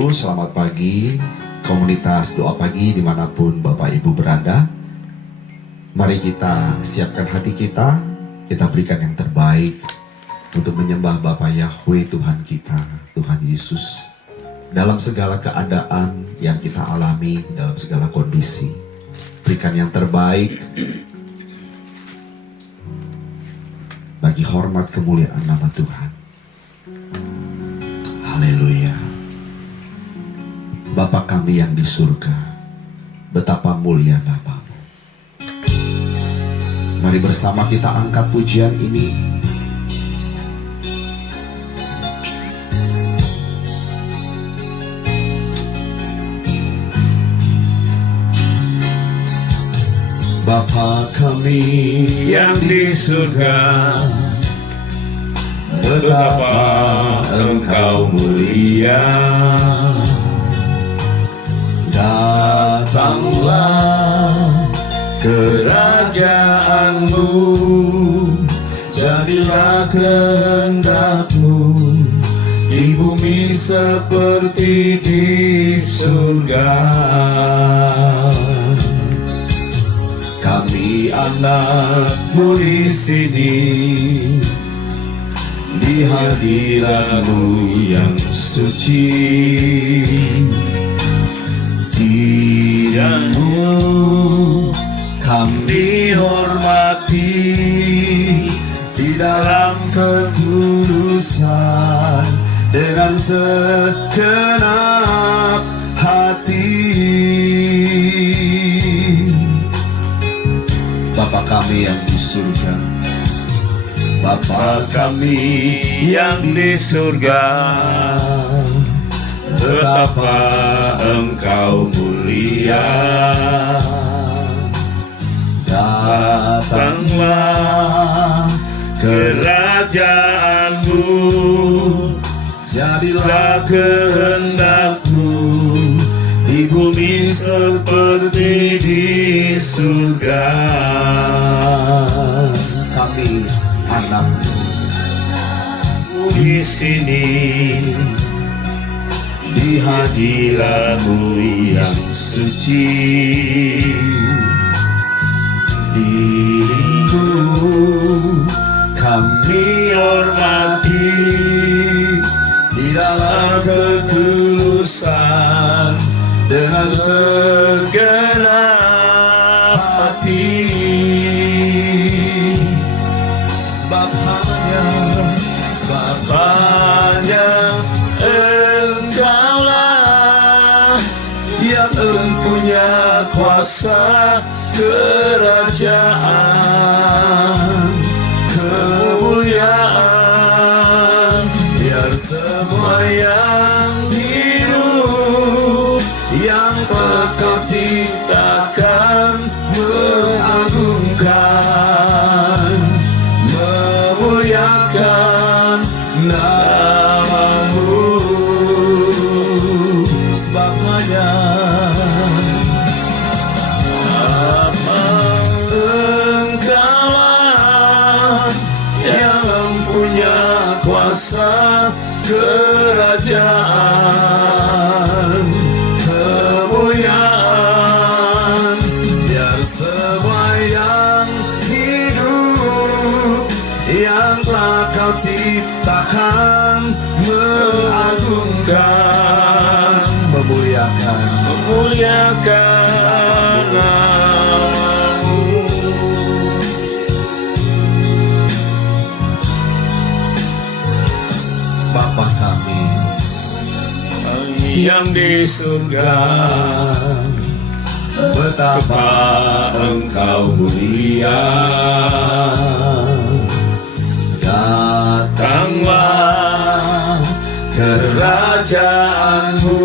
Ibu, selamat pagi. Komunitas doa pagi dimanapun Bapak Ibu berada. Mari kita siapkan hati kita berikan yang terbaik untuk menyembah Bapa Yahweh Tuhan kita, Tuhan Yesus. Dalam segala keadaan yang kita alami, dalam segala kondisi, berikan yang terbaik bagi hormat kemuliaan nama Tuhan. Haleluya. Bapa kami yang di surga, betapa mulia nama-Mu. Mari bersama kita angkat pujian ini. Bapa kami yang di surga, betapa Engkau mulia. Datanglah kerajaan-Mu, jadilah kehendak-Mu di bumi seperti di surga. Kami anak-Mu di sini, di hadirat-Mu yang suci. Diri-Mu kami hormati, di dalam ketulusan dengan segenap hati. Bapa kami yang di surga, Bapa kami yang di surga, betapa Engkau mulia. Datanglah kerajaan-Mu, jadilah kehendak-Mu di bumi seperti di surga. Kami anak-Mu di sini, di hadirat-Mu yang suci. Diri-Mu kami hormati, di dalam ketulusan dengan segenap hati. Sebab hanya Engkaulah yang mempunyai kuasa kerajaan, kemuliaan, biar semua yang hidup yang Kau ciptakan mengagungkan, memuliakan nama-Mu. Sebab hanya Engkaulah yang mempunyai kuasa kerajaan, kemuliaan, biar semua yang hidup yang telah Kau ciptakan mengagungkan, memuliakan nama-Mu. Bapa kami yang di surga, betapa Engkau mulia. Datanglah kerajaan-Mu,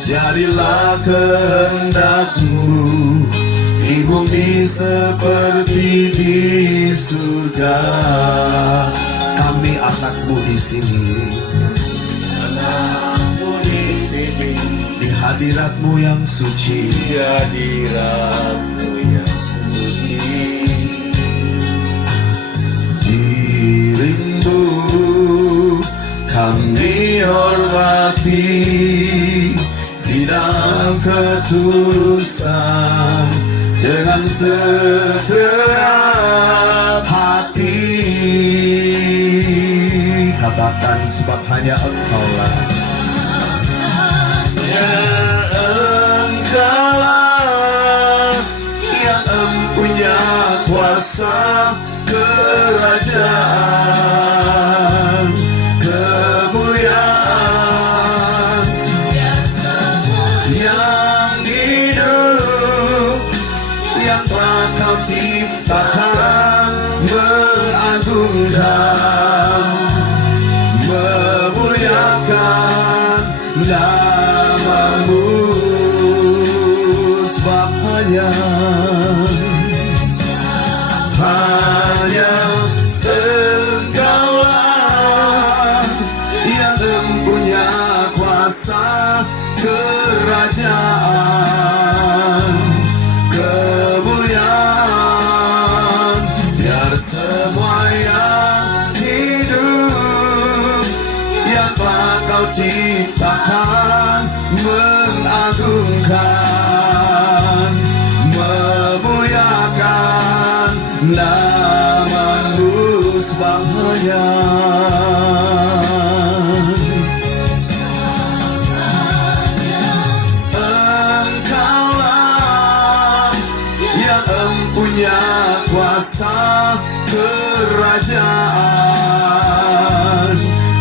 jadilah kehendak-Mu di bumi seperti di surga. Kami anak-Mu di sini, di hadirat-Mu yang suci. Diri-Mu kami hormati, hati di dalam ketulusan dengan segenap hati. Katakan sebab hanya Engkaulah, Engkaulah yang empunya kuasa kerajaan, kemuliaan yang hidup, yang telah Kau ciptakan, mengagungkan, memuliakan nama-Mu. Sebab hanya Engkaulah yang mempunya kuasa kerajaan, kemuliaan, biar semua yang hidup yang telah Kau ciptakan, mengagungkan, memuliakan nama-Mu. Sebab hanya Engkaulah yang empunya kuasa kerajaan,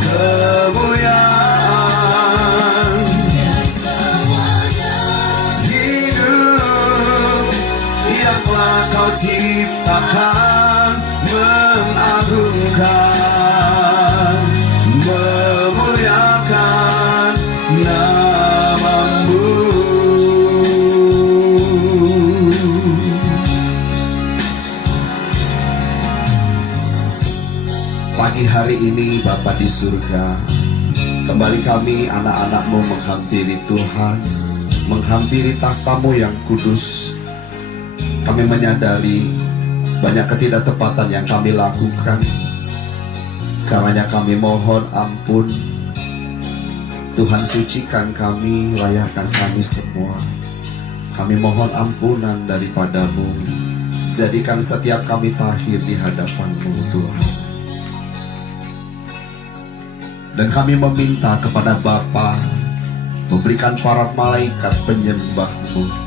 kemuliaan, hidup yang telah Kau ciptakan, mengagungkan, memuliakan nama-Mu. Pagi hari ini Bapa di surga, kembali kami anak-anak-Mu menghampiri Tuhan, menghampiri takhta-Mu yang kudus. Kami menyadari banyak ketidaktepatan yang kami lakukan. Karenanya kami mohon ampun. Tuhan, sucikan kami, layakkan kami semua. Kami mohon ampunan daripada-Mu. Jadikan setiap kami tahir di hadapan-Mu, Tuhan. Dan kami meminta kepada Bapa memberikan para malaikat penyembah-Mu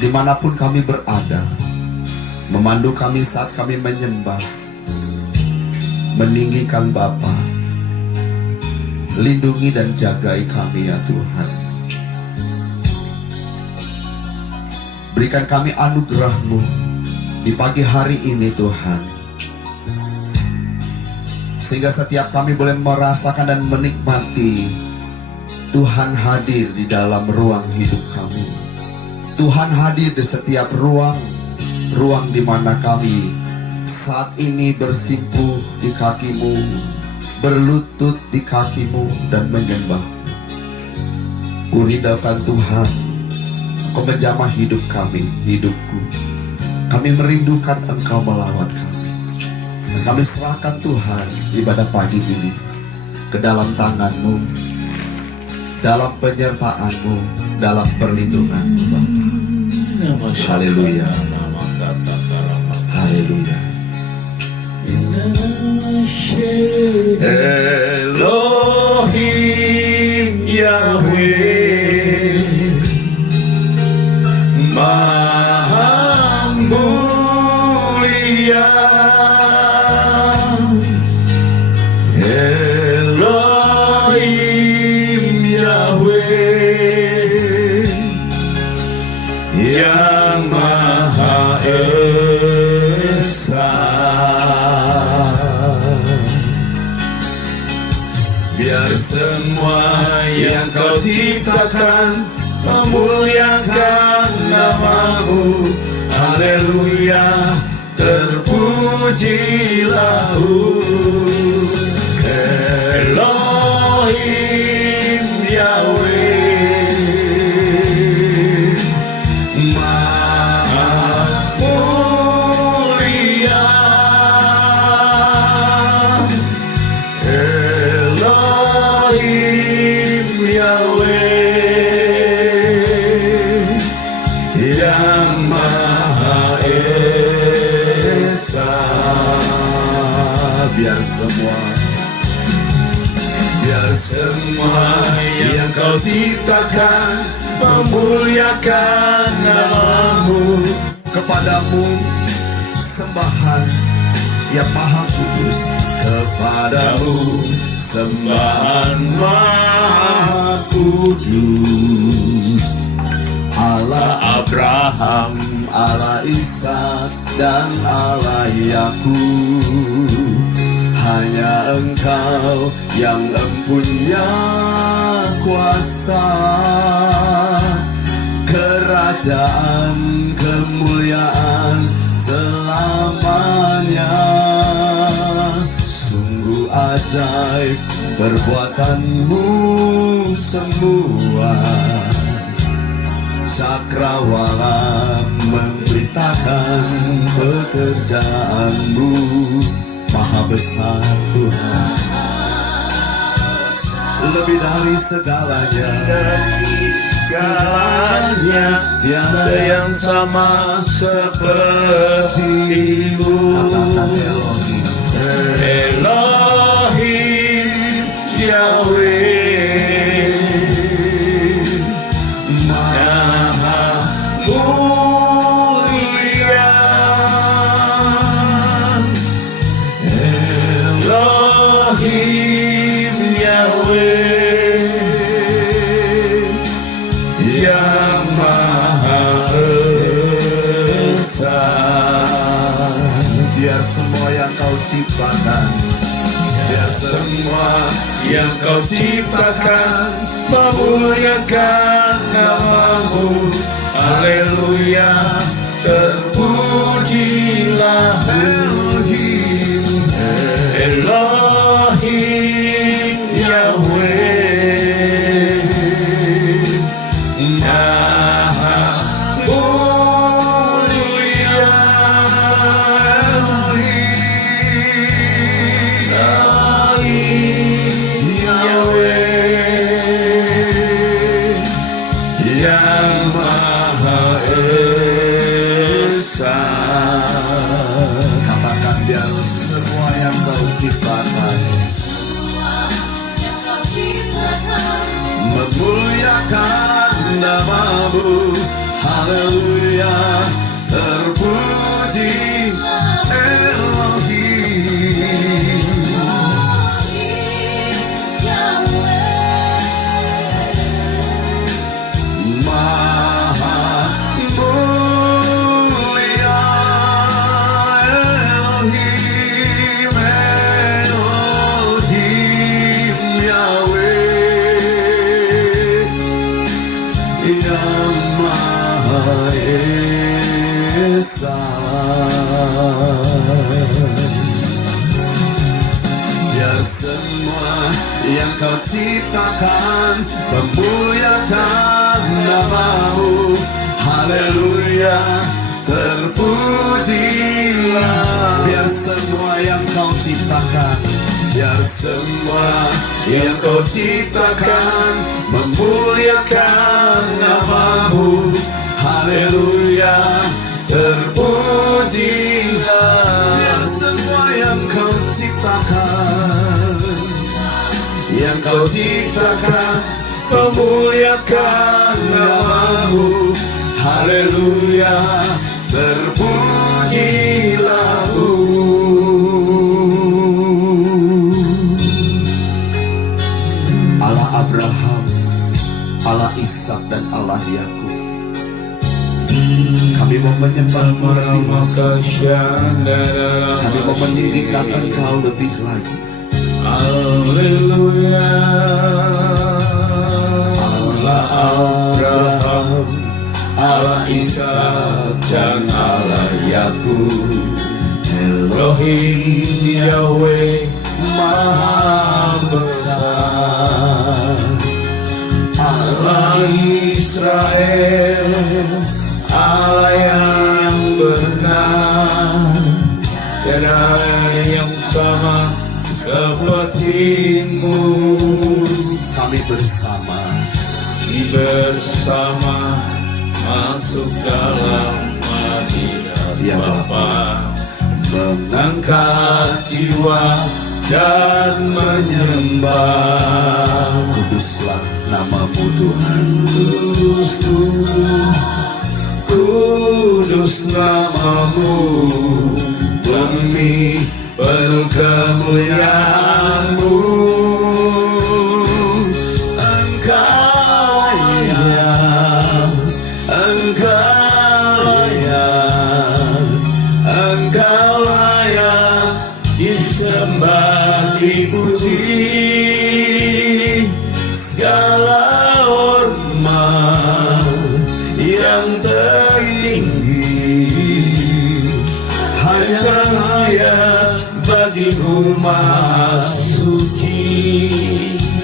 dimanapun kami berada, memandu kami saat kami menyembah, meninggikan Bapa. Lindungi dan jagai kami ya Tuhan. Berikan kami anugerah-Mu di pagi hari ini Tuhan, sehingga setiap kami boleh merasakan dan menikmati Tuhan hadir di dalam ruang hidup kami. Tuhan hadir di setiap ruang di mana kami saat ini bersimpuh di kaki-Mu, berlutut di kaki-Mu dan menyembah. Kuridaukan Tuhan, Engkau menjamah hidup kami, hidupku. Kami merindukan Engkau melawat kami. Dan kami serahkan Tuhan ibadah pagi ini ke dalam tangan-Mu, dalam penyertaan-Mu, dalam perlindungan-Mu Bapa. Haleluya. Haleluya. Elohim Yahweh, Maha Mulia. Elohim Yahweh, yang Maha Esa. Biar semua yang Kau ciptakan memuliakan nama-Mu. Haleluya, terpujilah Elohim Yahweh, Maha Mulia. Elohim Yahweh yang Maha Esa. Biar semua yang kau ciptakan memuliakan nama-Mu. kepadamu sembahan yang maha kudus, Kepadamu sembahan Maha Kudus. Allah Abraham, Allah Ishak dan Allah Yakub. Hanya Engkau yang empunya kuasa, kerajaan kemuliaan selamanya. Sungguh ajaib perbuatan-Mu semua. Cakrawala memberitakan pekerjaan-Mu. Maha besar Tuhan, lebih dari segalanya. segalanya tiada yang sama seperti-Mu. Katakan Elohim, Elohim Yahweh Maha Mulia. Elohim Yahweh yang Maha Esa. biar semua yang Kau ciptakan, Biar semua yang Kau ciptakan memuliakan nama-Mu. Haleluya, terpujilah Elohim, Elohim Yahweh Maha Mulia. Elohim Yahweh yang Maha Esa. katakan biar semua yang Kau ciptakan memuliakan nama-Mu. Haleluya, terpuji Elohim. Maha mulia Elohim, Elohim Yahweh yang Maha Esa. Biar semua yang Kau ciptakan memuliakan nama-Mu. Haleluya, terpujilah. Biar semua yang Kau ciptakan, biar semua yang Kau ciptakan memuliakan nama-Mu. Haleluya, terpujilah. Biar semua yang Kau ciptakan, yang Kau ciptakan memuliakan nama-Mu. Haleluya, terpujilah-Mu. Allah Abraham, Allah Ishak dan Allah Yakub, kami mau menyembah-Mu lebih lagi. Kami mau mendirikan Engkau lebih lagi. Haleluya. Allah Abraham, Allah Ishak dan Allah Yakub. Elohim Yahweh Maha Besar. Allah Israel, Allah yang benar, tiada yang sama seperti-Mu. Kami bersama bersama masuk dalam hadirat Ya Bapa, mengangkat jiwa dan menyembah. Kuduslah namamu Tuhan. Kudus namamu, bumi penuh kemuliaan-Mu. Engkau ya, Engkau ya, Engkau layak disembah, dipuji. Segala hormat yang tertinggi hanya layak bagi-Mu Maha Suci.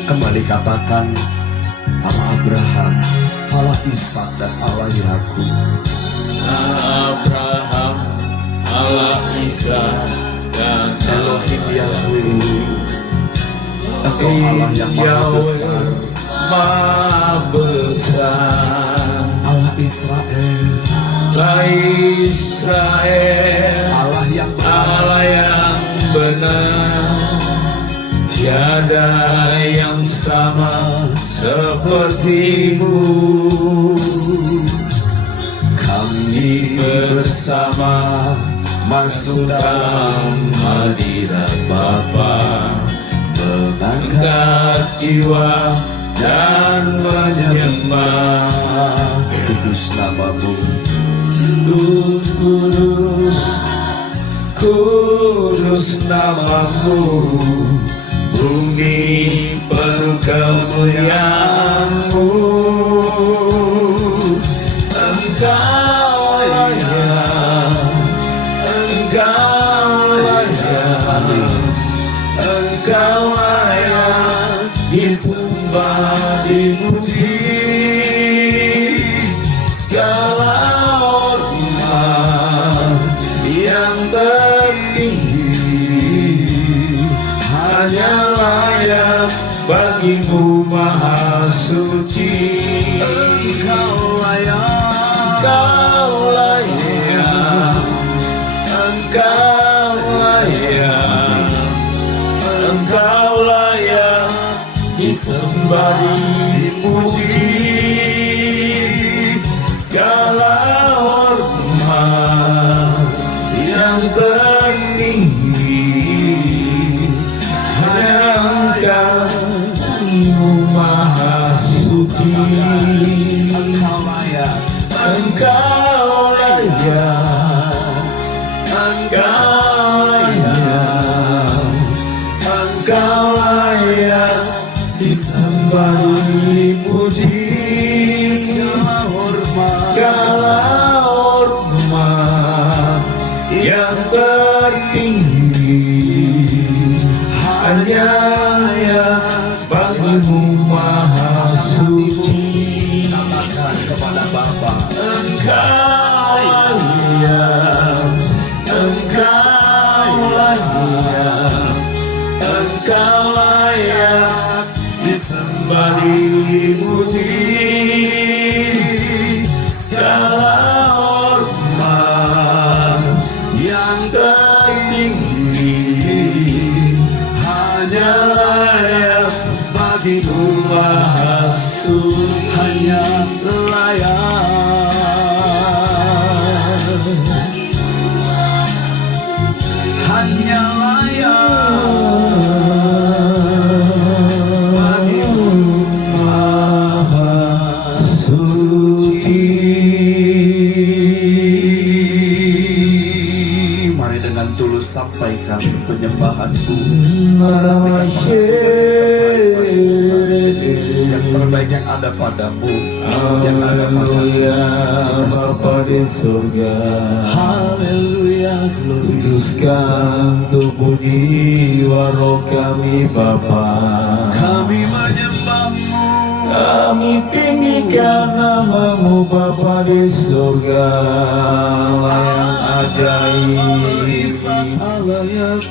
Kembali katakan, Allah Abraham, Allah Ishak dan Allah Yakub. Abraham, Allah Ishak dan Elohim Yahweh, Engkau Allah yang maha besar. Maha besar. Allah Israel, Israel, Allah yang benar, tiada yang sama seperti-Mu. kami bersama masuk dalam hadirat Bapa, mengangkat jiwa dan menyembah. kudus namamu. Kudus namamu, bumi penuh kemuliaan-Mu. Engkau layak, Engkau layak, Engkau layak disembah, dipuji. Segala hormat yang tertinggi hanya layak bagi-Mu Maha Suci. Engkau layak, Engkau layak, Engkau layak, Engkau layak disembah, dipuji. Segala hormat yang tertinggi hanya Engkau Maha Suci. Engkau layak, Engkau layak, Engkau layak, Engkau layak disembah, dipuji. Segala hormat yang tertinggi hanya bagi-Mu Maha Suci. katakan kepada Bapa, Engkau layak, Engkau layak, Engkau layak disembah, dipuji. Segala hormat yang tertinggi hanya layak bagi-Mu Maha Suci. hanya layak, hanya layak bagi-Mu Maha Suci. Mari dengan tulus sampaikan penyembahanku. Yang terbaik yang ada padamu, yang ada padamu. Bapa di surga, Haleluya, glory. kuduskan tubuh jiwa roh kami Bapa. Kami menyembahmu, Kami tinggikan namamu Bapa di surga. Allah yang ajaib,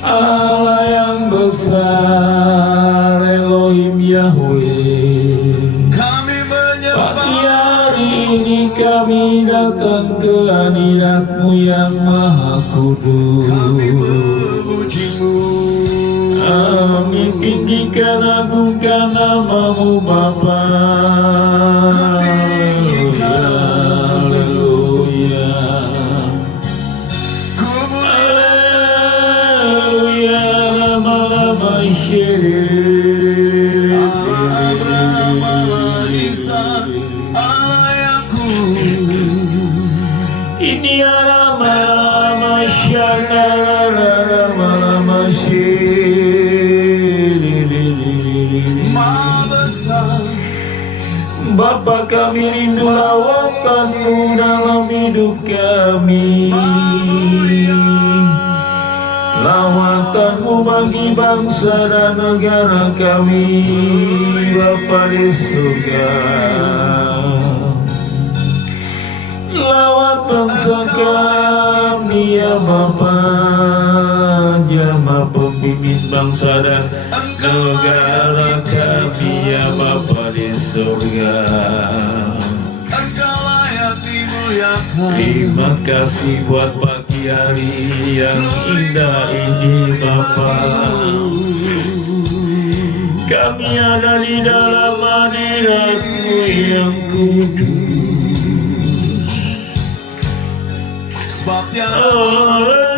Allah yang besar, Elohim Yahweh. kami menyembahmu. kami datang ke hadirat-Mu yang Maha Kudus. Kami tinggikan agungkan nama-Mu Bapa. Haleluya. Haleluya. Lama-lama ini lama-lama lama-lama Bapa, kami rindu lawatan-Mu dalam hidup kami. Lawatan-Mu bagi bangsa dan negara kami, Bapa di surga. Lawat bangsa kami ya Bapa, jamah pemimpin bangsa dan negara kami ya Bapa di surga. Terima kasih buat pagi hari yang indah ini Bapa. Kami ada di dalam hadirat-Mu yang kudus. Haleluya,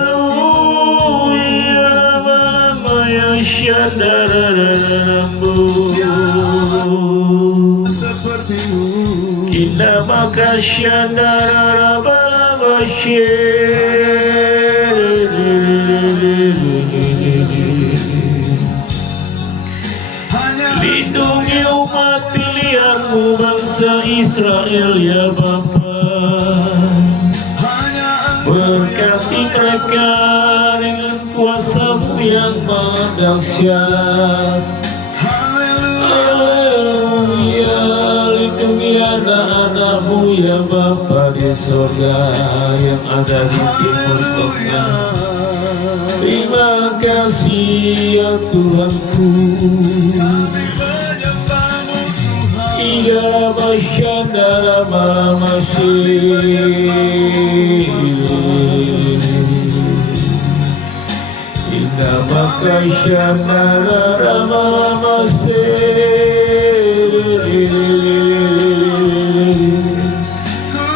Mama ya Syadararambu. Kita maka Syadararamashir. Lindungi umat pilihan-Mu bangsa Israel ya Bapa. Berkati mereka dengan kuasa-Mu yang maha dahsyat. Haleluya. Lindungi anak-anak-Mu ya Bapa di surga yang ada di timur tengah. Terima kasih ya Tuhanku. Ida Masyandara Mamasih. Ida Makasyandara Mamasih.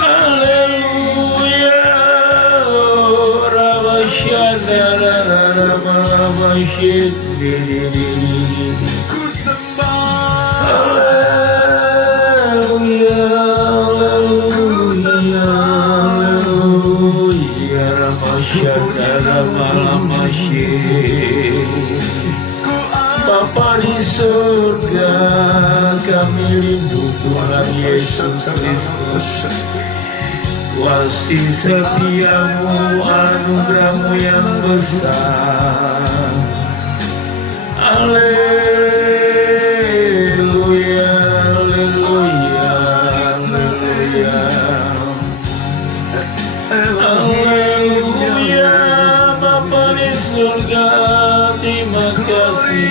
Haleluya. Ramasyandara Mamasih. Bapa di surga, kami rindu Tuhan Yesus Kristus. Kasih setia-Mu, anugerah-Mu yang besar. Haleluya, haleluya, haleluya. Haleluya, Bapa di surga, terima kasih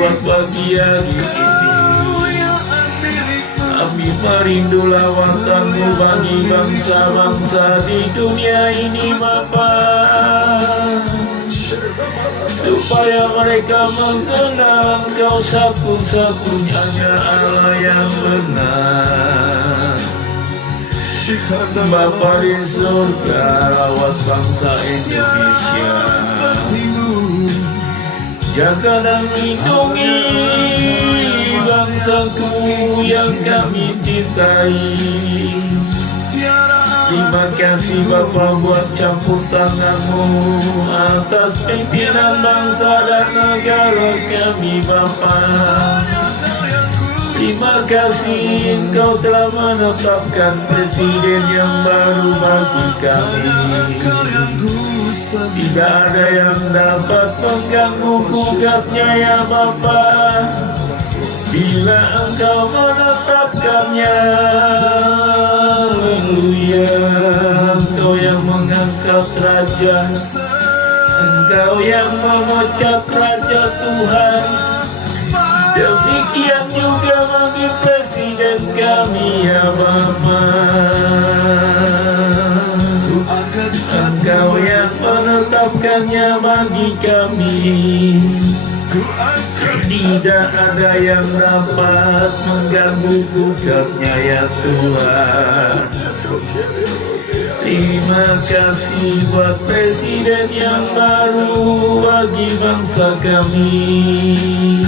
buat pagi hari ini. Kami merindu lawatan-Mu bagi bangsa-bangsa di dunia ini Bapa, supaya mereka mengenal Engkau satu-satunya Allah yang benar. Bapa di surga, rawat bangsa Indonesia. Jaga dan lindungi bangsaku yang kami cintai. Terima kasih Bapa buat campur tangan-Mu atas pimpinan bangsa dan negara kami Bapa. Terima kasih Engkau telah menetapkan presiden yang baru bagi kami. Tidak ada yang dapat mengganggu gugatnya ya Bapa. Bila Engkau menetapkannya, haleluya. Engkau yang mengangkat raja, Engkau yang memecat raja Tuhan. Demikian juga bagi Presiden kami ya Bapa. Engkau yang menetapkannya bagi kami. Tidak ada yang dapat mengganggu puncaknya ya Tuhan. Terima kasih buat Presiden yang baru bagi bangsa kami.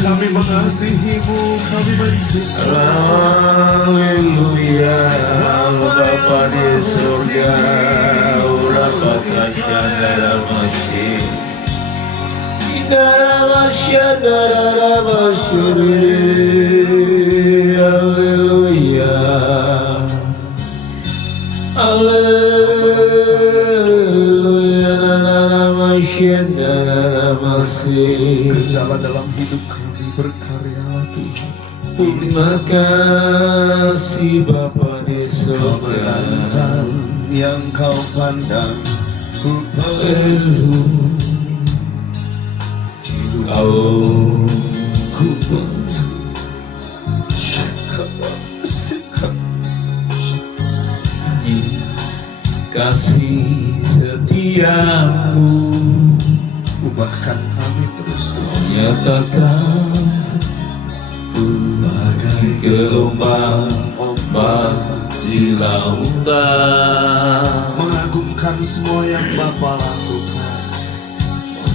Kami mengasihi-Mu, kami mencintai. Haleluya. Bapa di surga, Rapa Kasyandara Masih. Haleluya. Kerjalah dalam hidup kami, berkarya Tuhan. Terima kasih Bapa di surga. Yang kau pandang, ku perlu kau ku bantu. kasih setiamu, Ubahkan kami terus, nyatakan bagai gelombang ombak di lautan. mengagumkan semua yang Bapa lakukan.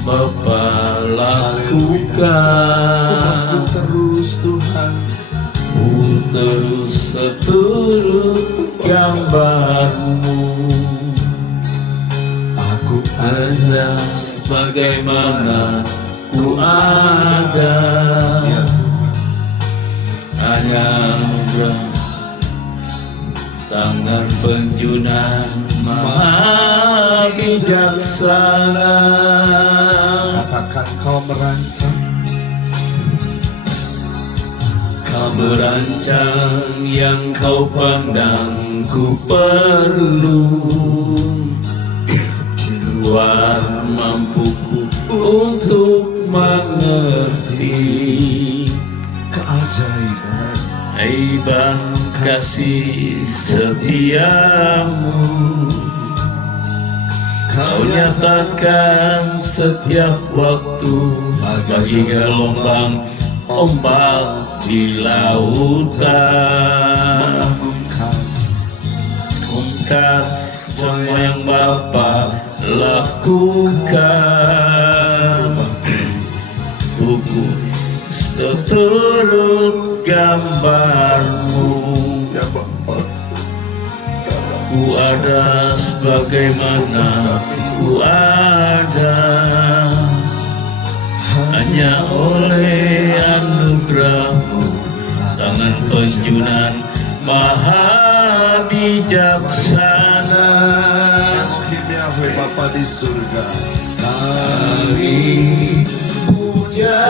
Bapa Ubahku lakukan, terus Tuhan, ku terus seturut gambarmu. aku Hanya bagaimana ku ada, ya Tuhan. hanya tangan penjunan maha bijaksana. Katakan kau merancang, Kau merancang yang kau pandang ku perlu. Di luar mampuku untuk mengerti keajaiban aibah kasih setiamu. Kau nyatakan setiap waktu bagi gelombang ombak di lautan. mengagumkan Ungkap semua yang Bapa lakukan. Buku seturut gambarmu. ya Bapa. Ku ada sebagaimana ku ada, hanya oleh anugerahmu, tangan penjunan maha bijaksana. Elohim Yahweh Bapa di surga, Kami puja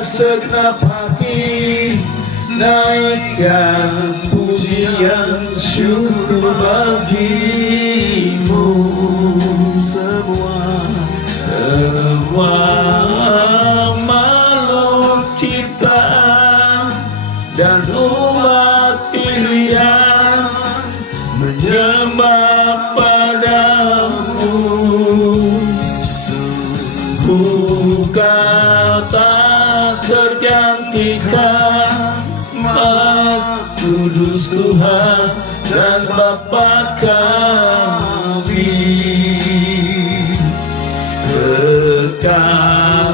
segenap hati, naikkan pujian syukur bagimu. Semua makhluk ciptaan dan umat pilihan menyembah padamu. Ku kata tergantikan Maha Kudus Tuhan dan Bapa kami. Kekal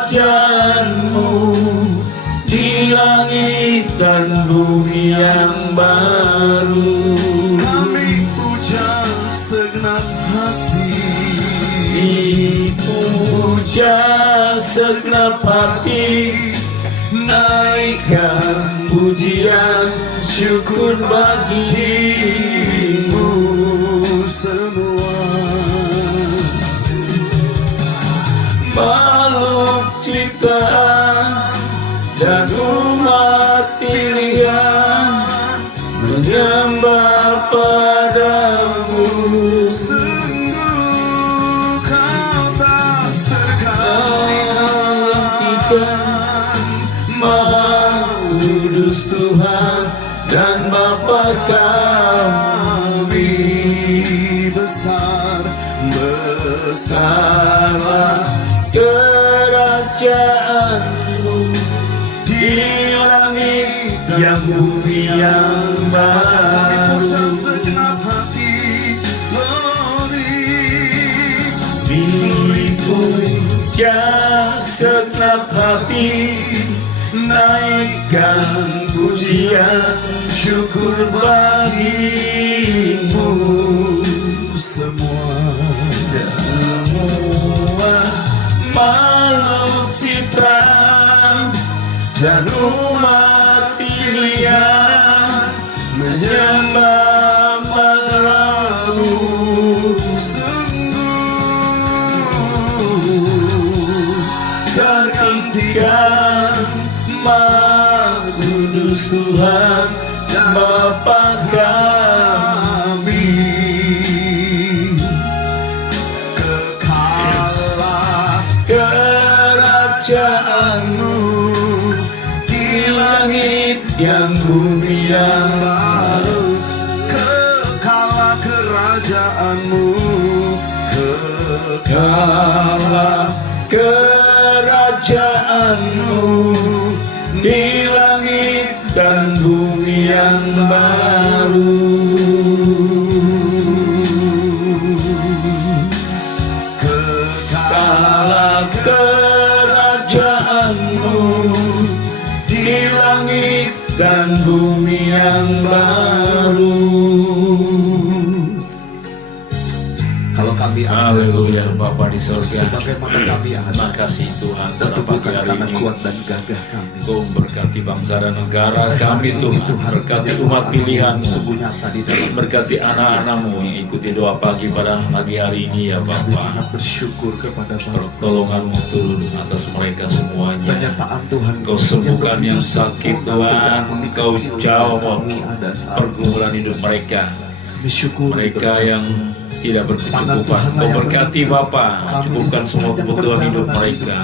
kerajaanmu di langit dan bumi yang baru. kami puja segenap hati, Dipuja segenap hati, naikkan pujian syukur bagimu. semua Makhluk ciptaan dan umat pilihan menyembah padamu. sungguh kau tak Kau tergantikan. hentikan Kudus Tuhan dan Bapa kami. Besar, Besarlah kerajaanmu di langit yang bumi yang baru. segenap hati, Puja segenap hati, naikkan pujian syukur bagimu. semua makhluk ciptaan dan umat pilihan menyembah mantramu. Tergantikan Maha Kudus Tuhan dan Bapa kami. kekalah Kerajaanmu di langit yang bumi yang baru. kekalah kerajaanmu, Kala kerajaanmu di langit dan bumi yang baru. Kala kerajaanmu di langit dan bumi yang baru. Kalau kami Haleluya, Bapa di surga. sebagaimana kami ada, Makasih Tuhan, tentu pada pagi bukan hari karena ini kuat dan gagah kami. Kau berkati bangsa dan negara kami Tuhan, berkati umat pilihan-Mu, sungguh nyata di dalam berkati anak-anak-Mu yang ikuti doa pagi pada pagi hari ini ya kami Bapa. sangat bersyukur kepada Bapa. Pertolongan-Mu turun atas mereka semuanya. Penyertaan Tuhan Kau sembuhkan yang begitu sakit sempurna sejak Tuhan, kami Kau kecil jawab kami ada saat pergumulan hidup mereka. kami syukuri Mereka yang tidak berkecukupan, Kau berkati Bapa, cukupkan semua kebutuhan hidup mereka.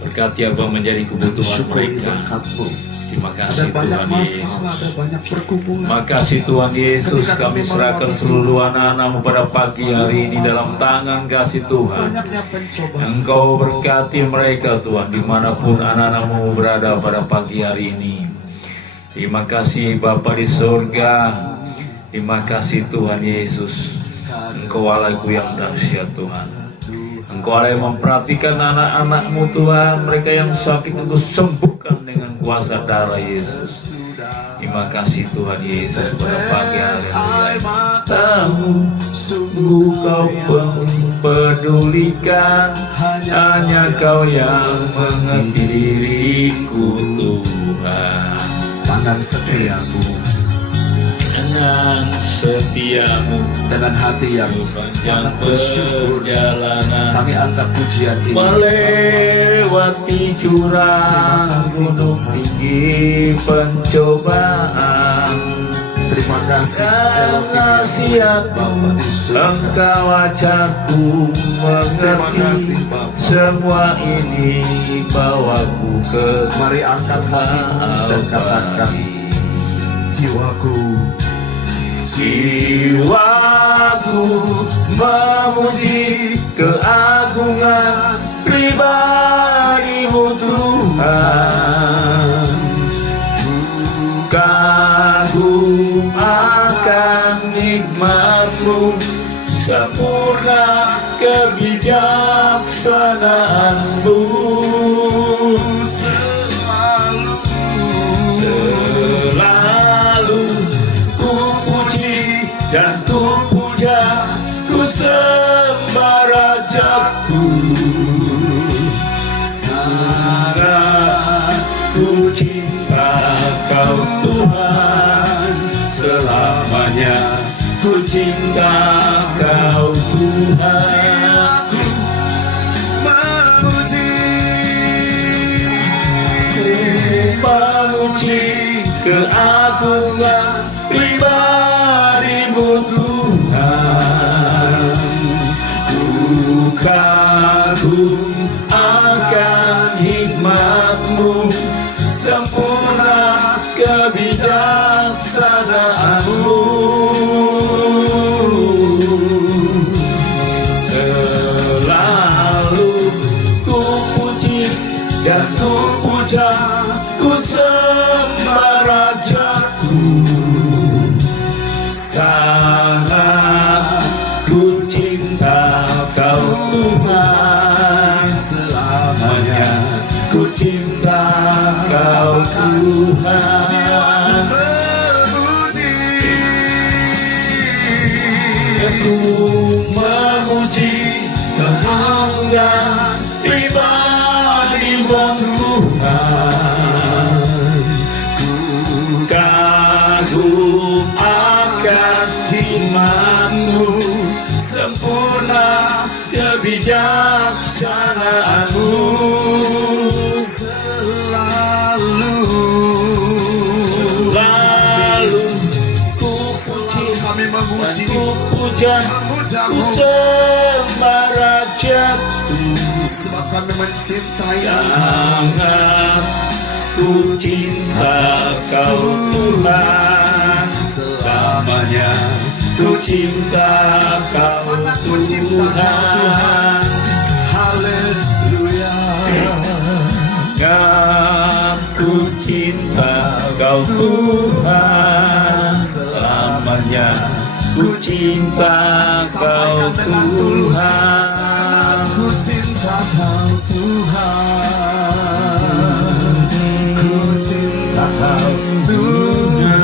Berkati apa menjadi kebutuhan syukuri mereka. berkat-Mu. Terima Ada kasih banyak Tuhan Yesus. masalah, ada banyak pergumulan. Makasih Tuhan Yesus, kami serahkan seluruh anak-anak-Mu pada pagi hari ini dalam tangan kasih Tuhan. Banyaknya pencobaan. Engkau berkati mereka Tuhan, dimanapun anak-anak-Mu berada pada pagi hari ini. Terima kasih Bapa di surga. Terima kasih Tuhan Yesus. Engkau Allahku yang dahsyat Tuhan. Engkau Allah yang memperhatikan anak-anak-Mu Tuhan. Mereka yang sakit Engkau sembuhkan dengan kuasa darah Yesus. Terima kasih Tuhan Yesus pada pagi hari ini. Tahu sungguh Kau pedulikan, hanya Kau yang mengerti diriku Tuhan. Tangan setiamu Dengan setiamu dengan hati yang sepanjang sangat bersyukur, perjalanan kami angkat pujian ini. melewati jurang gunung tinggi pencobaan. Terima kasih Karena Bapa siapmu di surga. Engkau ajakku Terima mengerti kasih Bapa. semua ini bawaku ke Mari angkat hati dan katakan, jiwaku memuji keagungan pribadi-Mu Tuhan. Kagum akan nikmat-Mu, sempurna kebijaksanaan-Mu. Selalu ku puji dan ku puja, ku sembah Rajaku. Sangat ku cinta Kau Tuhan, selamanya ku cinta Kau Tuhan. Memuji keagungan pribadi-Mu Tuhan. Ku kagum akan hikmat-Mu, sempurna kebijaksanaanmu. Selalu ku puji dan ku puja, ku sembah Rajaku. Sangat ku cinta Kau Tuhan, Selamanya ku cinta Kau Tuhan. Aku memuji keagungan pribadi-Mu Tuhan. Ku kagum akan hikmat-Mu, sempurna kebijaksanaanmu. Selalu Ku puji, kami memuji, ku puja, ku memujamu, sembah Rajaku. sebab kami mencintai Sangat ku cinta Kau Tuhan. selamanya. Ku cinta Kau Sangat ku cinta Kau Tuhan. Tuhan. Haleluya. Sangat ku cinta Kau Tuhan. Selamanya ku cinta Kau Sampaikan dengan tulus, Tuhan. sangat ku cinta Kau Tuhan. Ku cinta Kau Tuhan.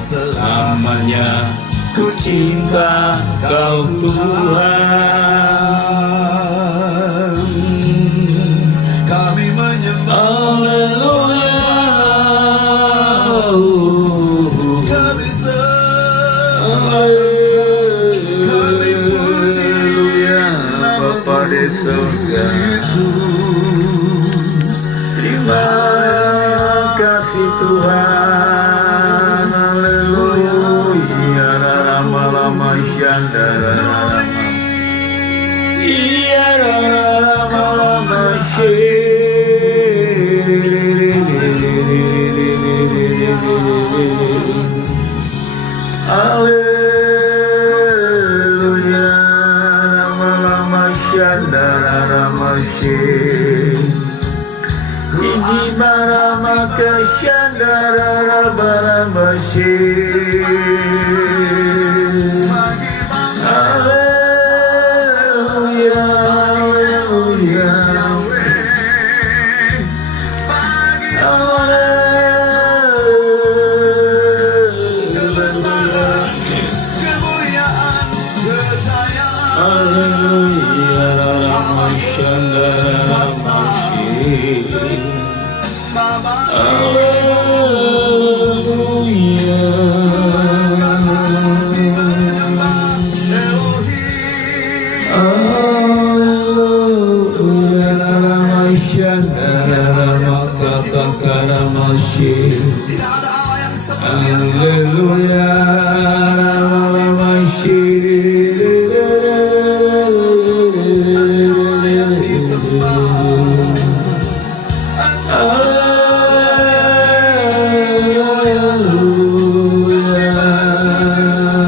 Selamanya ku cinta Kau Tuhan. Kami menyembah, Haleluya. kami sembah, kami puji Bapa di surga, Yesus. terima kasih Tuhan. Haleluya. Lama-lama syandara. Iya, lama-lama Haleluya. Lama-lama syandara ramasye. Ini marama kesyandara rabamasye. Haleluya, haleluya. Kemuliaan, kejayaan, Haleluya, ramasandara ramasye. Bapa, Haleluya. Elohim. Haleluya, ramasandara ramakatakaramashye. Tidak ada Allah yang seperti Haleluya, yang disembah.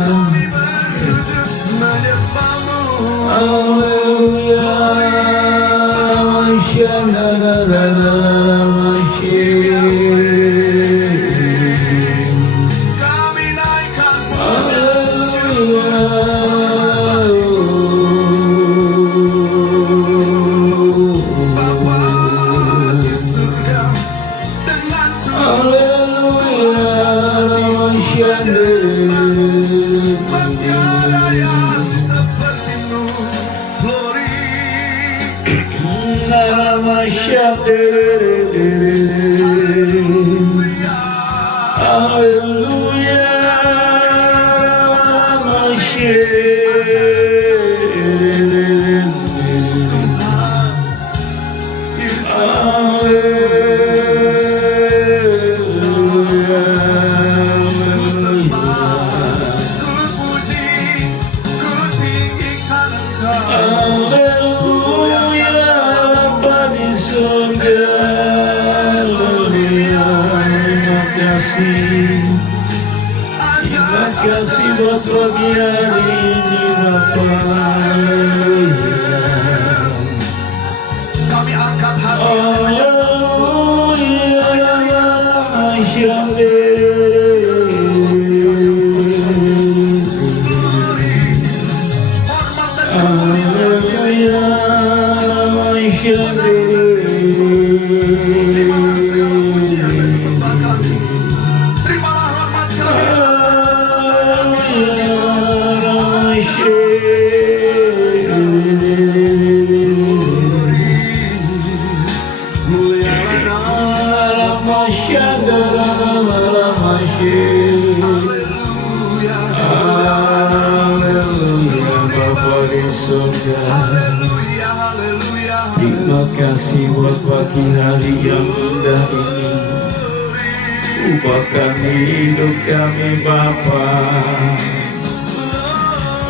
Kami bersujud menyembahmu. Kami naikkan Bapa di surga dengan sebab tiada yang sepertimu. Glory. Ku puji, ku tinggikan Engkau. kasih. Terima kasih buat pagi hari ini Bapa. Kami angkat hati. Oh iya, Terimalah segala pujian dan sembah kami. Terimalah hormat kami. Haleluya, haleluya. Terima kasih buat pagi hari yang indah ini. Ubahkan hidup kami Bapa.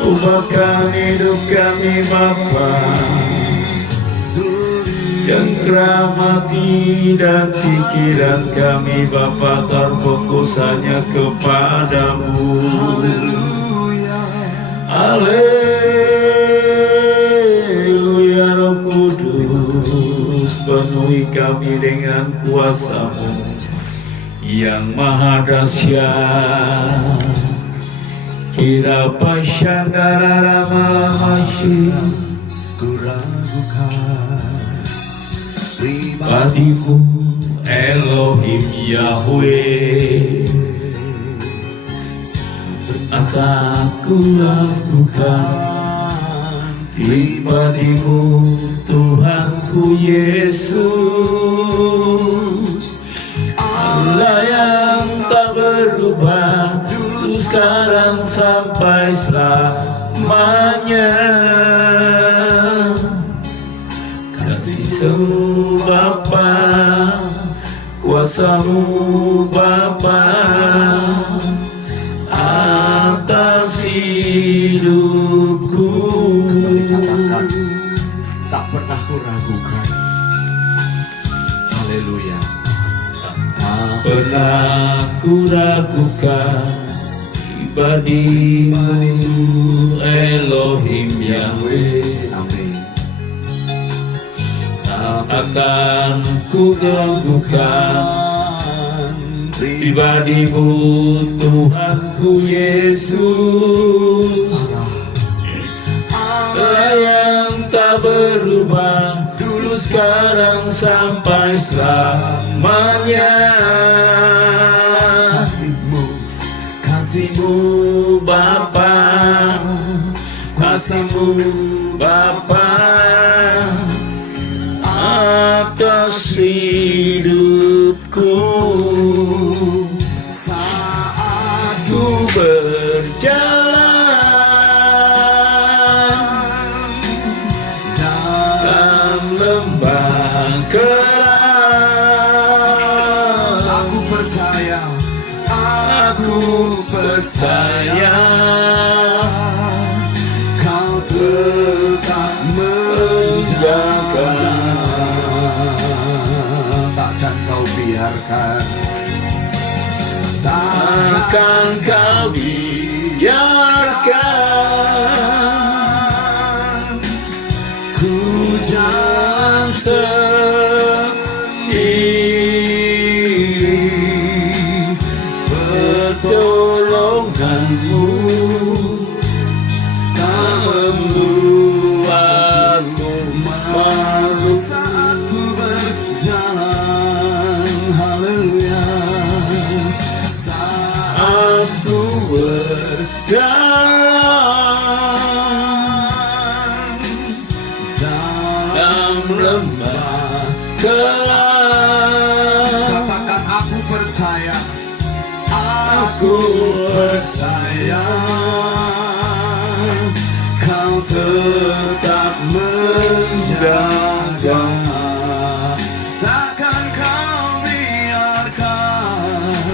Ubahkan hidup kami Bapa. Cengkram hati dan pikiran kami Bapa, terfokus hanya kepadamu. Haleluya, Roh Kudus, penuhi kami dengan kuasa-Mu yang maha dahsyat. Kira pasyandara malamashi pribadimu Elohim Yahweh. Aku lakukan pribadimu Tuhanku Yesus, Allah yang tak berubah sekarang sampai selamanya. Kasih-Mu Bapa, kuasa-Mu Bapa atas hidupku. Kembali katakan, tak pernah kuragukan. Haleluya. Pernah kuragukan pribadimu Elohim Yahweh. Amin. Akan kuragukan pribadimu Tuhanku Yesus, Allah yang tak berubah dulu sekarang sampai selamanya. Kasih-Mu, Kasih-Mu Bapa, kasih-Mu Bapa atas hidupku. saat Ku berjalan dalam lembah kelam, aku percaya, Kau tetap menjaga. Takkan Kau biarkan, takkan Kau biarkan ku jalan sendiri. Pertolongan-Mu tak membuatku malu saat ku berjalan. Haleluya. Saat aku berjalan dalam lembah kelam. katakan, aku percaya, Aku percaya Kau tetap menjaga. Takkan Kau biarkan,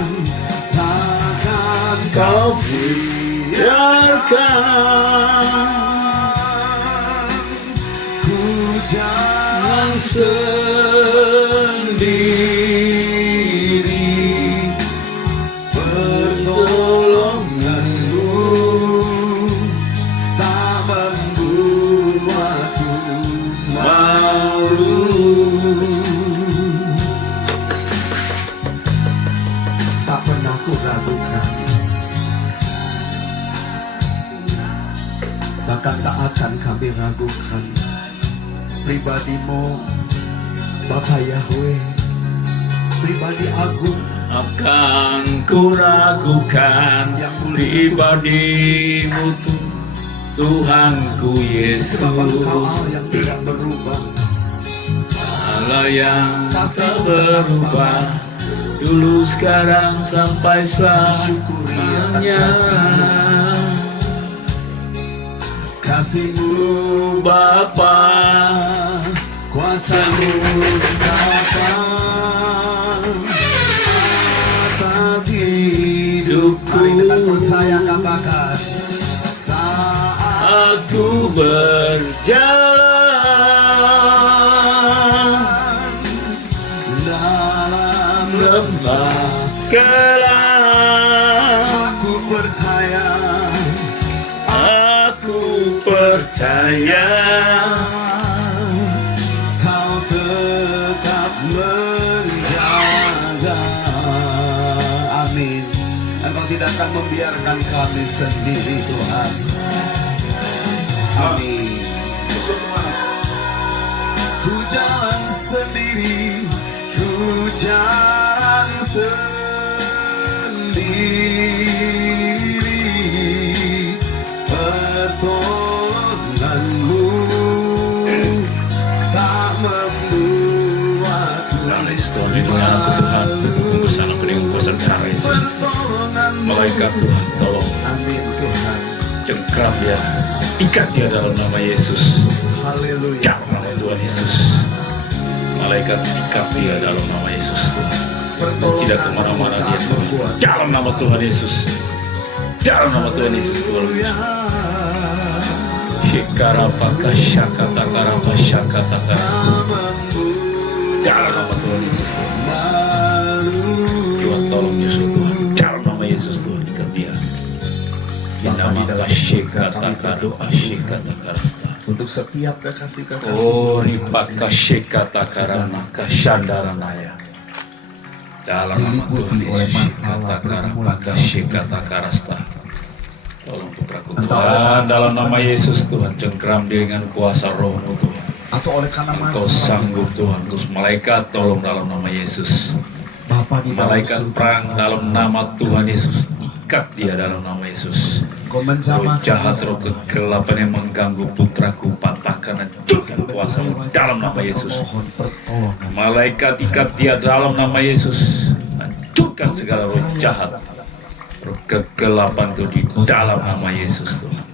takkan Kau biarkan ku jalan sendiri. ragukan, bahkan tak akan kami ragukan pribadimu, Bapa Yahweh, pribadi agung. Akan ku ragukan pribadimu Tuhanku Yesus, Sebab Engkau Allah yang tidak berubah, Allah yang tak berubah, dulu sekarang sampai selamanya. kasih-Mu Bapa, kuasa-Mu datang atas hidupku. Mari dengan percaya katakan, saat aku berjalan dalam lembah gelap, aku percaya, aku percaya Kau tetap menjaga. Amin. Engkau tidak akan membiarkan kami sendiri, Tuhan. Amin. Ku jalan sendiri, ku jalan sendiri, pertolongan-Mu tak membuatku Tuhan, untuk sana dengan kuasa darah Yesus. pertolongan-Mu. Malaikat Tuhan, tolong Amin Tuhan. cengkram dia, ikat dia dalam nama Yesus, Haleluya. dalam nama Tuhan Yesus. Malaikat ikat dia dalam nama Yesus. Tidak kemana-mana dia Tuhan, dalam nama Tuhan Yesus, dalam nama Tuhan Yesus. Shikarapaka shakatakara shakatakara, dalam nama Tuhan Yesus. Tuhan tolong Yesus Tuhan, dalam nama Yesus Tuhan, ikat dia. Bapa di dalam surga, kami berdoa Shikatakara. untuk setiap kekasih-kekasih Oh, Tuhan ripaka hari ini shikatakarana kashandaranaya. Dalam nama diliputi Tuhan oleh Yesus, masalah pergumulan dalam shikatakarasta. Tolong putraku Entah oleh Tuhan, masalah dalam nama penyakit, Yesus Tuhan, cengkram dia dengan kuasa Roh-Mu Tuhan. atau oleh karena Engkau masalah sanggup Tuhan, terus malaikat tolong dalam nama Yesus. Bapa di dalam Malaikat surga, perang Engkau dalam Allah, nama Tuhan kami Yesus. semua. Ikat dia dalam nama Yesus. Kau Roh menjamah jahat, kami roh semua. kegelapan yang mengganggu putraku, patahkan dan hancurkan kuasa Mencari Roh dalam nama dan Yesus. memohon pertolongan. Malaikat ikat dia dalam nama Yesus. Hancurkan segala roh jahat, roh kegelapan itu di dalam nama Yesus Tuhan.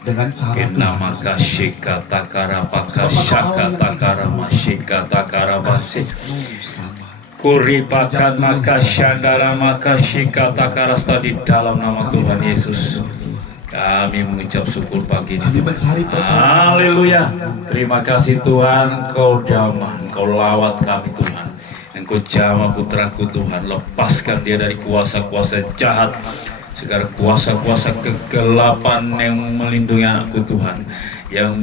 Dengan cara Nama Tuhan, kasyika takara pakasyaka takara masyika takara basi. kasih-Mu sama. Kuripakan maka syandara maka syika takarasta di dalam nama Kami Tuhan mengasih Yesus. Engkau, Tuhan. Kami mengucap syukur pagi Kami ini. mencari pertolongan. Haleluya. Terima kasih Tuhan, Engkau jamah, Engkau lawat kami Tuhan. Engkau jamah putraku Tuhan, lepaskan dia dari kuasa-kuasa jahat, segala kuasa-kuasa kegelapan yang melindungi anakku Tuhan, yang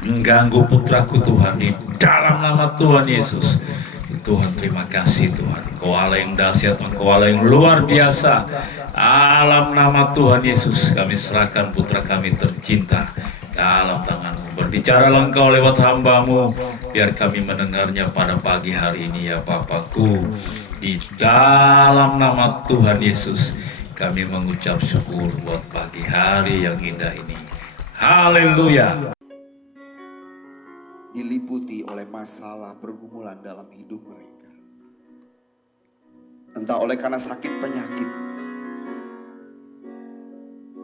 mengganggu putraku Tuhan, di dalam nama Tuhan Yesus. Tuhan, terima kasih Tuhan, Engkau Allah yang dahsyat, Engkau Allah yang luar biasa. Alam nama Tuhan Yesus, kami serahkan putra kami tercinta dalam tangan-Mu. Berbicaralah Engkau lewat hamba-Mu, biar kami mendengarnya pada pagi hari ini ya Bapakku. Di dalam nama Tuhan Yesus, kami mengucap syukur buat pagi hari yang indah ini. Haleluya. Diliputi oleh masalah pergumulan dalam hidup mereka. Entah oleh karena sakit penyakit,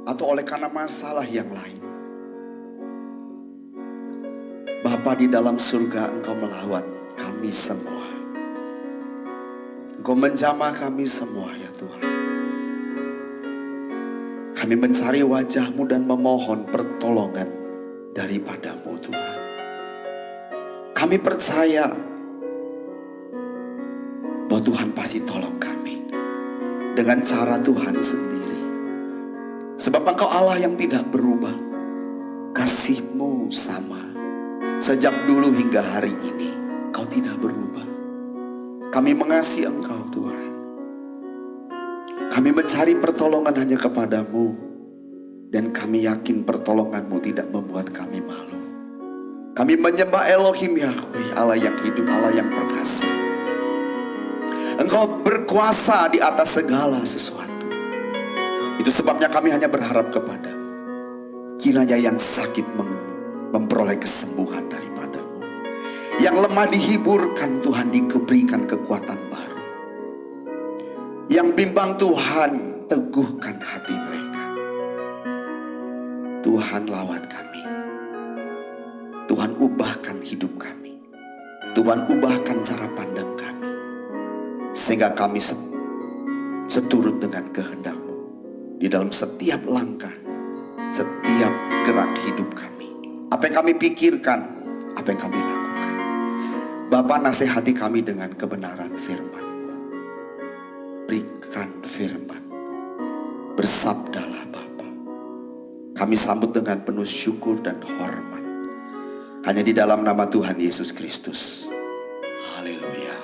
atau oleh karena masalah yang lain. Bapa di dalam surga, Engkau melawat kami semua. Engkau menjamah kami semua ya Tuhan. Kami mencari wajah-Mu dan memohon pertolongan daripada-Mu Tuhan. Kami percaya bahwa Tuhan pasti tolong kami dengan cara Tuhan sendiri. Sebab Engkau Allah yang tidak berubah. Kasih-Mu sama. Sejak dulu hingga hari ini, Kau tidak berubah. Kami mengasihi Engkau Tuhan. Kami mencari pertolongan hanya kepadamu, dan kami yakin pertolonganmu tidak membuat kami malu. Kami menyembah Elohim Yahweh, Allah yang hidup, Allah yang perkasa. Engkau berkuasa di atas segala sesuatu. Itu sebabnya kami hanya berharap kepadamu. Kiranya yang sakit memperoleh kesembuhan daripadamu. Yang lemah dihiburkan, Tuhan diberikan kekuatan baru. Yang bimbang, Tuhan teguhkan hati mereka. Tuhan lawat kami. Tuhan ubahkan hidup kami. Tuhan ubahkan cara pandang kami. Sehingga kami seturut dengan kehendak-Mu di dalam setiap langkah, setiap gerak hidup kami. Apa yang kami pikirkan, apa yang kami lakukan. Bapa, nasihati kami dengan kebenaran firman-Mu. Berikan firman-Mu. Bersabdalah Bapa. Kami sambut dengan penuh syukur dan hormat. Hanya di dalam nama Tuhan Yesus Kristus. Haleluya.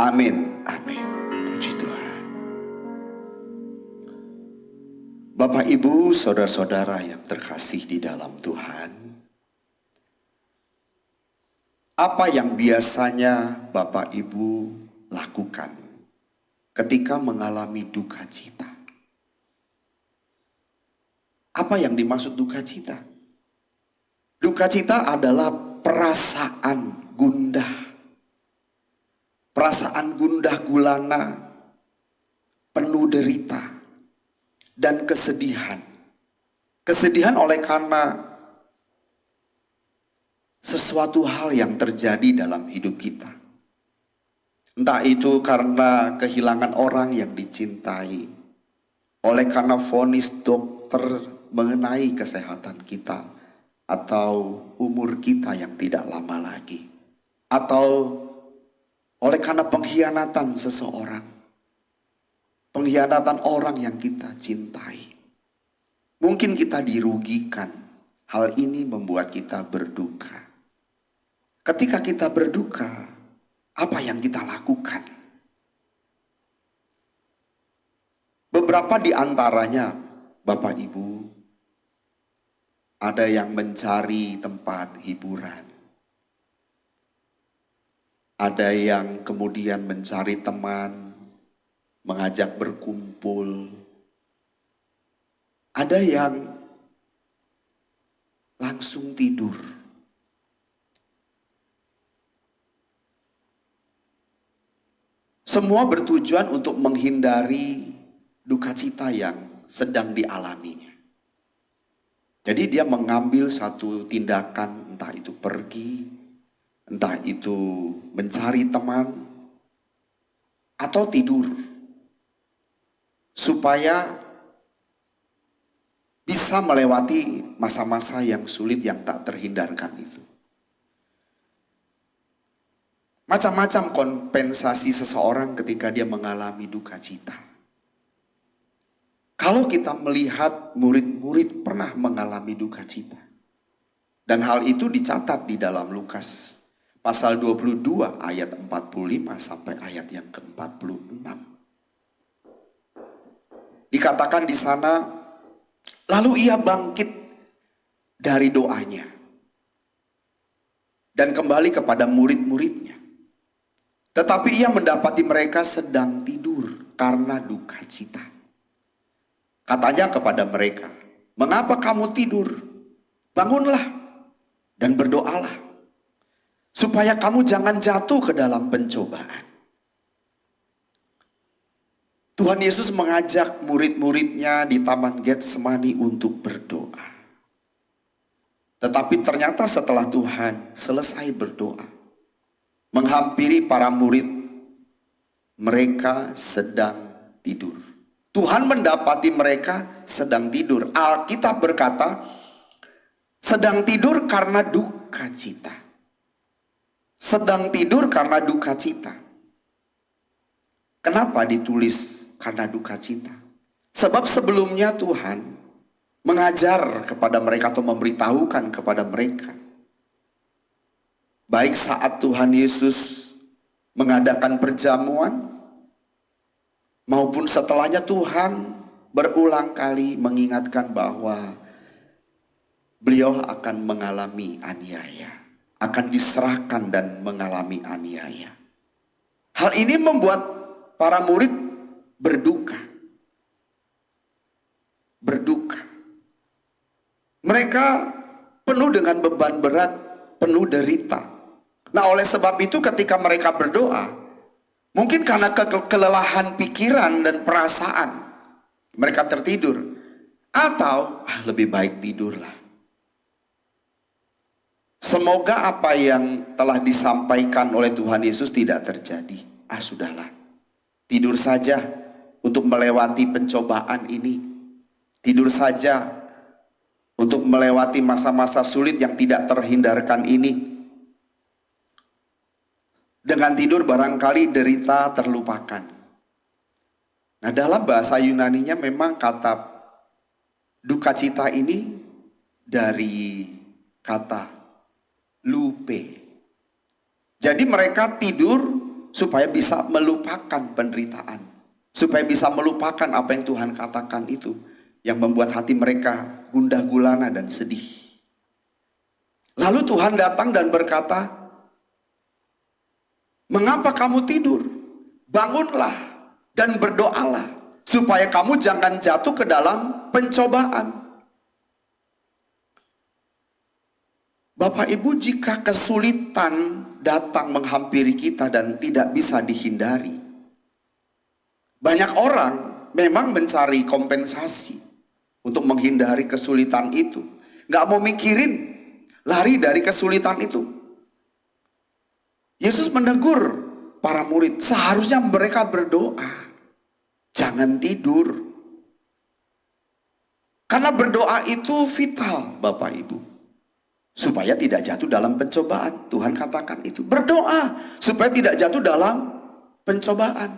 Amin. Amin. Puji Tuhan. Bapak, Ibu, saudara-saudara yang terkasih di dalam Tuhan. Apa yang biasanya Bapak Ibu lakukan ketika mengalami duka cita? Apa yang dimaksud duka cita? Duka cita adalah perasaan gundah. Perasaan gundah gulana, penuh derita, dan kesedihan. Kesedihan oleh karena sesuatu hal yang terjadi dalam hidup kita. Entah itu karena kehilangan orang yang dicintai, oleh karena vonis dokter mengenai kesehatan kita, atau umur kita yang tidak lama lagi, atau oleh karena pengkhianatan seseorang, pengkhianatan orang yang kita cintai. Mungkin kita dirugikan. Hal ini membuat kita berduka. Ketika kita berduka, apa yang kita lakukan? Beberapa di antaranya, Bapak Ibu, ada yang mencari tempat hiburan. Ada yang kemudian mencari teman, mengajak berkumpul. Ada yang langsung tidur. Semua bertujuan untuk menghindari duka cita yang sedang dialaminya. Jadi dia mengambil satu tindakan, entah itu pergi, entah itu mencari teman, atau tidur. Supaya bisa melewati masa-masa yang sulit yang tak terhindarkan itu. Macam-macam kompensasi seseorang ketika dia mengalami duka cita. Kalau kita melihat murid-murid pernah mengalami duka cita. Dan hal itu dicatat di dalam Lukas pasal 22 ayat 45 sampai ayat yang ke-46. Dikatakan di sana, lalu ia bangkit dari doanya dan kembali kepada murid-muridnya. Tetapi ia mendapati mereka sedang tidur karena duka cita. Katanya kepada mereka, mengapa kamu tidur? Bangunlah dan berdoalah, supaya kamu jangan jatuh ke dalam pencobaan. Tuhan Yesus mengajak murid-muridnya di Taman Getsemani untuk berdoa. Tetapi ternyata setelah Tuhan selesai berdoa, menghampiri para murid, mereka sedang tidur. Tuhan mendapati mereka sedang tidur. Alkitab berkata, sedang tidur karena duka cita. Sedang tidur karena duka cita. Kenapa ditulis karena duka cita? Sebab sebelumnya Tuhan mengajar kepada mereka atau memberitahukan kepada mereka. Baik saat Tuhan Yesus mengadakan perjamuan, maupun setelahnya Tuhan berulang kali mengingatkan bahwa beliau akan mengalami aniaya, akan diserahkan dan mengalami aniaya. Hal ini membuat para murid berduka. Mereka penuh dengan beban berat, penuh derita. Nah, oleh sebab itu ketika mereka berdoa, mungkin karena kelelahan pikiran dan perasaan, mereka tertidur. Atau lebih baik tidurlah. Semoga apa yang telah disampaikan oleh Tuhan Yesus tidak terjadi. Sudahlah. Tidur saja untuk melewati pencobaan ini. Tidur saja untuk melewati masa-masa sulit yang tidak terhindarkan ini. Dengan tidur barangkali derita terlupakan. Nah, dalam bahasa Yunaninya memang kata duka cita ini dari kata lupe. Jadi mereka tidur supaya bisa melupakan penderitaan, supaya bisa melupakan apa yang Tuhan katakan itu, yang membuat hati mereka gundah gulana dan sedih. Lalu Tuhan datang dan berkata, "Mengapa kamu tidur? Bangunlah dan berdoalah, supaya kamu jangan jatuh ke dalam pencobaan." Bapak Ibu, jika kesulitan datang menghampiri kita dan tidak bisa dihindari, banyak orang memang mencari kompensasi untuk menghindari kesulitan itu. Gak mau mikirin, lari dari kesulitan itu. Yesus menegur para murid, seharusnya mereka berdoa, jangan tidur. Karena berdoa itu vital, Bapak Ibu, supaya tidak jatuh dalam pencobaan. Tuhan katakan itu, berdoa supaya tidak jatuh dalam pencobaan.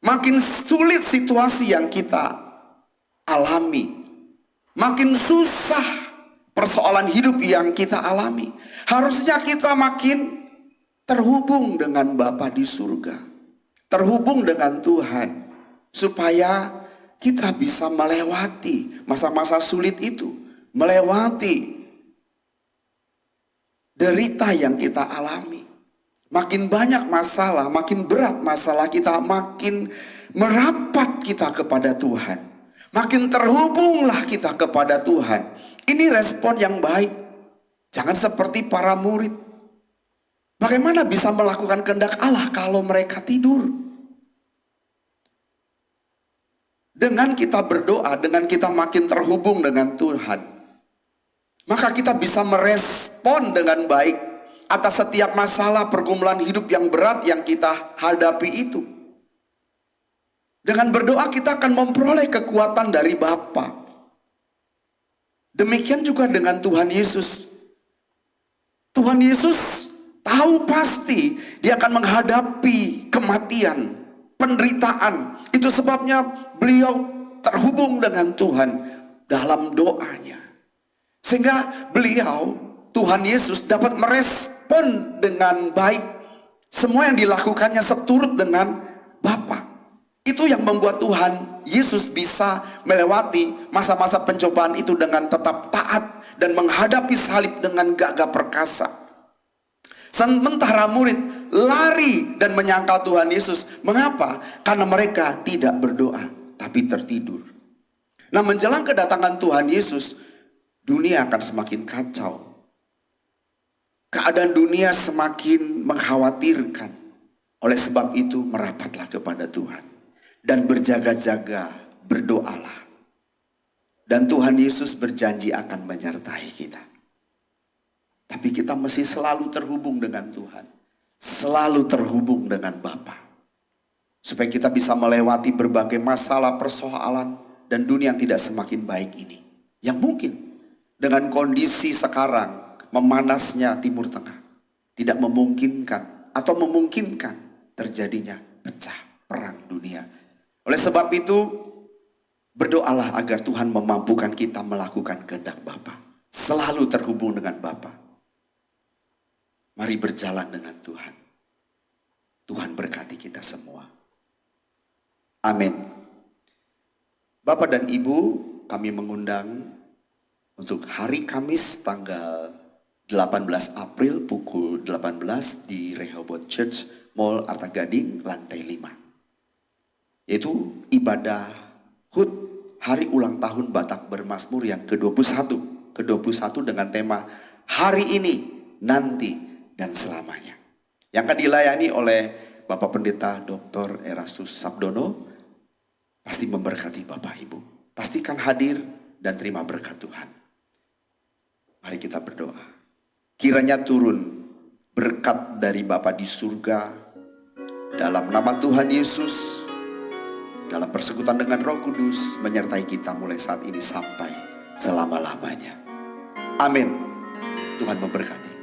Makin sulit situasi yang kita alami, makin susah persoalan hidup yang kita alami, harusnya kita makin terhubung dengan Bapa di surga, terhubung dengan Tuhan, supaya kita bisa melewati masa-masa sulit itu, melewati derita yang kita alami. Makin banyak masalah, makin berat masalah kita, makin merapat kita kepada Tuhan, makin terhubunglah kita kepada Tuhan. Ini respon yang baik. Jangan seperti para murid. Bagaimana bisa melakukan kehendak Allah kalau mereka tidur? Dengan kita berdoa, dengan kita makin terhubung dengan Tuhan, maka kita bisa merespon dengan baik atas setiap masalah pergumulan hidup yang berat yang kita hadapi itu. Dengan berdoa kita akan memperoleh kekuatan dari Bapa. Demikian juga dengan Tuhan Yesus. Tuhan Yesus tahu pasti dia akan menghadapi kematian, penderitaan. Itu sebabnya beliau terhubung dengan Tuhan dalam doanya. Sehingga beliau, Tuhan Yesus, dapat merespon dengan baik semua yang dilakukannya seturut dengan Bapa. Itu yang membuat Tuhan Yesus bisa melewati masa-masa pencobaan itu dengan tetap taat dan menghadapi salib dengan gagah perkasa. Sementara murid lari dan menyangkal Tuhan Yesus. Mengapa? Karena mereka tidak berdoa, tapi tertidur. Nah, menjelang kedatangan Tuhan Yesus, dunia akan semakin kacau. Keadaan dunia semakin mengkhawatirkan. Oleh sebab itu, merapatlah kepada Tuhan dan berjaga-jaga, berdoalah. Dan Tuhan Yesus berjanji akan menyertai kita. Tapi kita mesti selalu terhubung dengan Tuhan, selalu terhubung dengan Bapa, supaya kita bisa melewati berbagai masalah, persoalan, dan dunia yang tidak semakin baik ini. Yang mungkin dengan kondisi sekarang, memanasnya Timur Tengah, tidak memungkinkan atau memungkinkan terjadinya pecah perang dunia. Oleh sebab itu, berdoalah agar Tuhan memampukan kita melakukan kehendak Bapa, selalu terhubung dengan Bapa. Mari berjalan dengan Tuhan. Tuhan berkati kita semua. Amin. Bapak dan Ibu, kami mengundang untuk hari Kamis tanggal 18 April pukul 18 di Rehoboth Church Mall Arta Gading lantai 5. Yaitu ibadah HUT hari ulang tahun Batak Bermazmur yang ke-21. Ke-21 dengan tema hari ini, nanti, dan selamanya. Yang akan dilayani oleh Bapak Pendeta Dr. Erastus Sabdono. Pasti memberkati Bapak Ibu. Pastikan hadir dan terima berkat Tuhan. Mari kita berdoa. Kiranya turun berkat dari Bapa di surga, dalam nama Tuhan Yesus, dalam persekutuan dengan Roh Kudus, menyertai kita mulai saat ini sampai selama-lamanya. Amin. Tuhan memberkati.